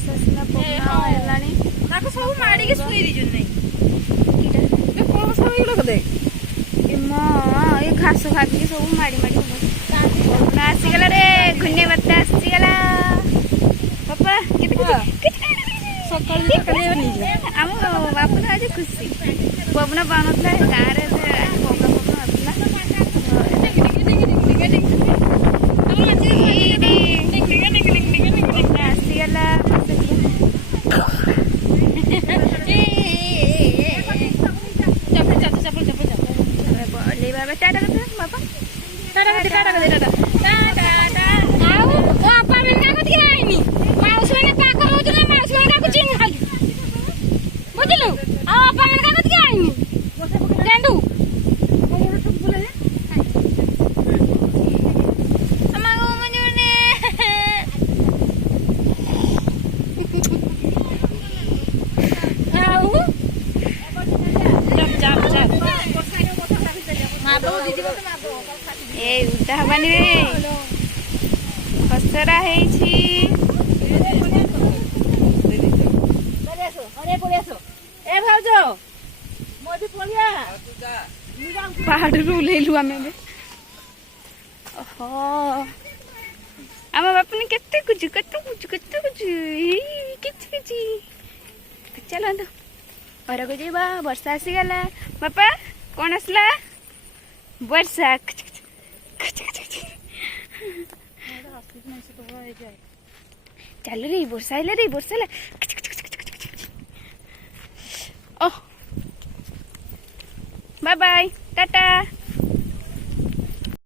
ବର୍ଷା ସିନା ପବନ ହେଲାଣି ତାକୁ ସବୁ ମାଡ଼ିକି ଶୋଇ ଦେଇଛନ୍ତି ଏ କଣ ସବୁ ଏଗୁଡା କଲେ ଏ ଘାସ ଖାଇକି ସବୁ ମାଡ଼ି ପବନ ଆସିଗଲା ରେ ଘୂର୍ଣ୍ଣି ବାତ୍ୟା ଆସିଗଲା ବାପା ସକାଳୁ ଆମ ବାପା ତ ଆଜି ଖୁସି ପବନ ପାଉନଥିଲା ଗାଁରେ ପବନ ଆସୁଥିଲା ଆସିଗଲା टाटा बाबा ए उल्टा हबानी रे खसरा ହେଇଛି ପାହାଡ଼ରୁ ଓହ୍ଲେଇଲୁ ଆମେ ଓହୋ ଆମ ବାପୁନି କେତେ କୁଚୁ ଚାଲନ୍ତୁ ଘରକୁ ଯିବା ବର୍ଷା ଆସିଗଲା ବାପା କଣ ଆସିଲା ବର୍ଷା ଚାଲୁ रे ବର୍ଷା ହେଲା ओह बाय बाय टाटा।